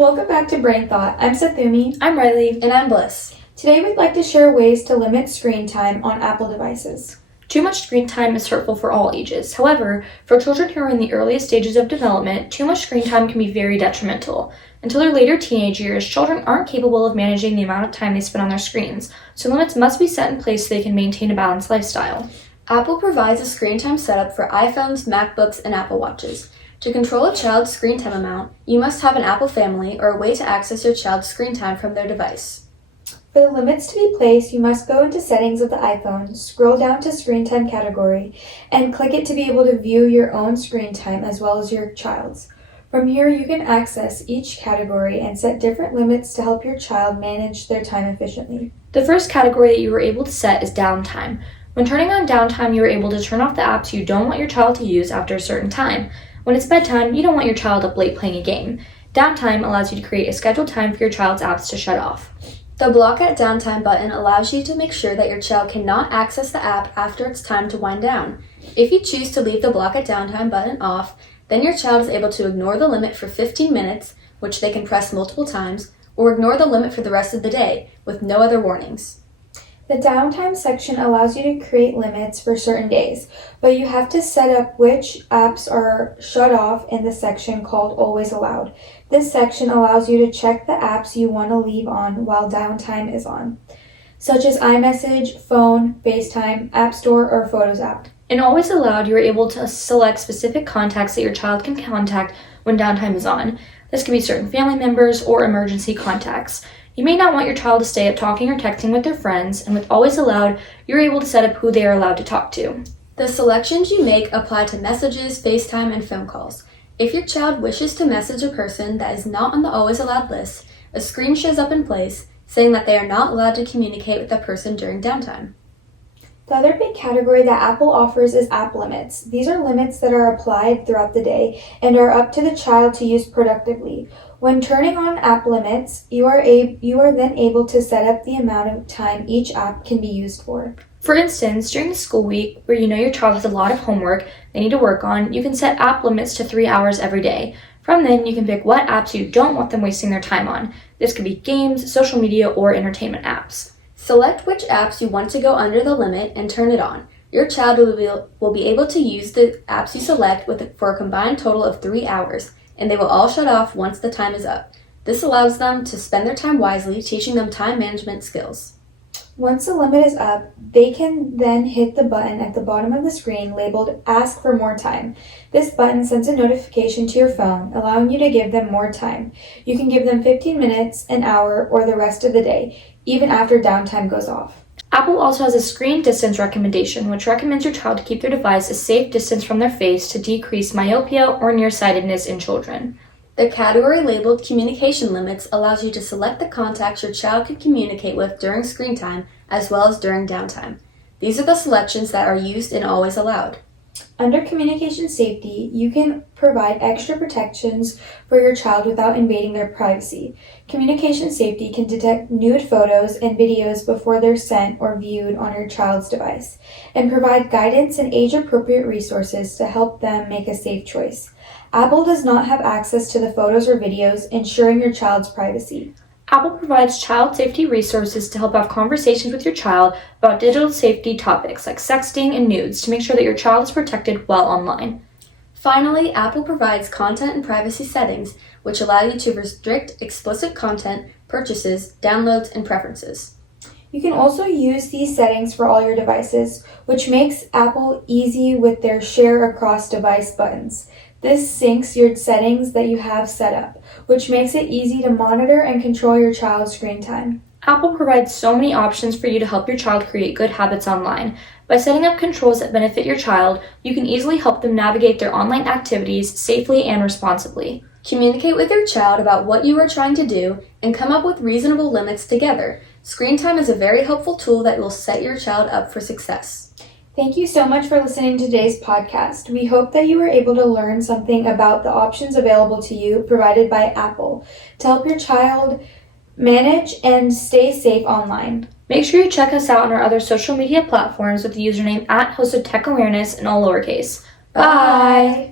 Welcome back to Brain Thought. I'm Sathumi. I'm Riley. And I'm Bliss. Today we'd like to share ways to limit screen time on Apple devices. Too much screen time is hurtful for all ages. However, for children who are in the earliest stages of development, too much screen time can be very detrimental. Until their later teenage years, children aren't capable of managing the amount of time they spend on their screens, so limits must be set in place so they can maintain a balanced lifestyle. Apple provides a screen time setup for iPhones, MacBooks, and Apple Watches. To control a child's screen time amount, you must have an Apple family or a way to access your child's screen time from their device. For the limits to be placed, you must go into Settings of the iPhone, scroll down to Screen Time category, and click it to be able to view your own screen time as well as your child's. From here, you can access each category and set different limits to help your child manage their time efficiently. The first category that you are able to set is downtime. When turning on downtime, you are able to turn off the apps you don't want your child to use after a certain time. When it's bedtime, you don't want your child up late playing a game. Downtime allows you to create a scheduled time for your child's apps to shut off. The Block at Downtime button allows you to make sure that your child cannot access the app after it's time to wind down. If you choose to leave the Block at Downtime button off, then your child is able to ignore the limit for 15 minutes, which they can press multiple times, or ignore the limit for the rest of the day, with no other warnings. The downtime section allows you to create limits for certain days, but you have to set up which apps are shut off in the section called Always Allowed. This section allows you to check the apps you want to leave on while downtime is on, such as iMessage, phone, FaceTime, App Store, or Photos app. In Always Allowed, you are able to select specific contacts that your child can contact when downtime is on. This could be certain family members or emergency contacts. You may not want your child to stay up talking or texting with their friends, and with Always Allowed, you're able to set up who they are allowed to talk to. The selections you make apply to messages, FaceTime, and phone calls. If your child wishes to message a person that is not on the Always Allowed list, a screen shows up in place saying that they are not allowed to communicate with that person during downtime. The other big category that Apple offers is app limits. These are limits that are applied throughout the day and are up to the child to use productively. When turning on app limits, you are then able to set up the amount of time each app can be used for. For instance, during the school week, where you know your child has a lot of homework they need to work on, you can set app limits to 3 hours every day. From then, you can pick what apps you don't want them wasting their time on. This could be games, social media, or entertainment apps. Select which apps you want to go under the limit and turn it on. Your child will be able to use the apps you select for a combined total of 3 hours, and they will all shut off once the time is up. This allows them to spend their time wisely, teaching them time management skills. Once the limit is up, they can then hit the button at the bottom of the screen labeled Ask for More Time. This button sends a notification to your phone, allowing you to give them more time. You can give them 15 minutes, an hour, or the rest of the day, even after downtime goes off. Apple also has a screen distance recommendation, which recommends your child to keep their device a safe distance from their face to decrease myopia or nearsightedness in children. The category labeled Communication Limits allows you to select the contacts your child can communicate with during screen time as well as during downtime. These are the selections that are used in Always Allowed. Under Communication Safety, you can provide extra protections for your child without invading their privacy. Communication Safety can detect nude photos and videos before they're sent or viewed on your child's device, and provide guidance and age-appropriate resources to help them make a safe choice. Apple does not have access to the photos or videos, ensuring your child's privacy. Apple provides child safety resources to help have conversations with your child about digital safety topics like sexting and nudes to make sure that your child is protected while online. Finally, Apple provides content and privacy settings, which allow you to restrict explicit content, purchases, downloads, and preferences. You can also use these settings for all your devices, which makes Apple easy with their Share Across Device buttons. This syncs your settings that you have set up, which makes it easy to monitor and control your child's screen time. Apple provides so many options for you to help your child create good habits online. By setting up controls that benefit your child, you can easily help them navigate their online activities safely and responsibly. Communicate with your child about what you are trying to do and come up with reasonable limits together. Screen time is a very helpful tool that will set your child up for success. Thank you so much for listening to today's podcast. We hope that you were able to learn something about the options available to you provided by Apple to help your child manage and stay safe online. Make sure you check us out on our other social media platforms with the username @HostedTechAwareness in all lowercase. Bye!